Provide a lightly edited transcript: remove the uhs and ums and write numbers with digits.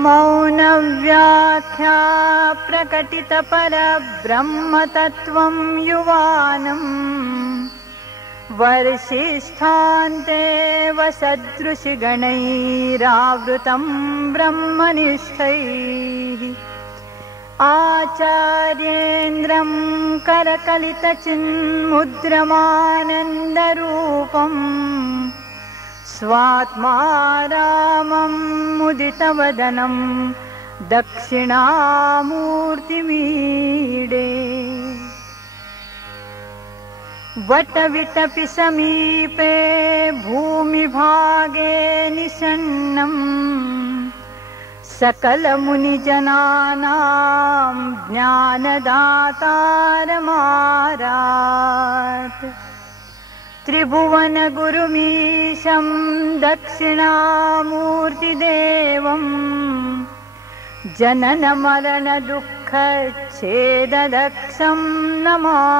मौनव्याख्या प्रकटितपरब्रह्मतत्त्वं युवानम् वर्षिष्ठान्ते वसदृशिगणैरावृतं ब्रह्मनिष्ठैः आचार्येन्द्रं करकलितचिन्मुद्रमानन्दरूपम् स्वात्मारामं मुदितवदनं दक्षिणामूर्तिमीडे वटविटपि समीपे भूमिभागे निषण्णम् सकलमुनिजनानां ज्ञानदातारमारात् त्रिभुवनगुरुमीशं दक्षिणामूर्तिदेवं जननमरणदुःखच्छेददक्षं नमामि।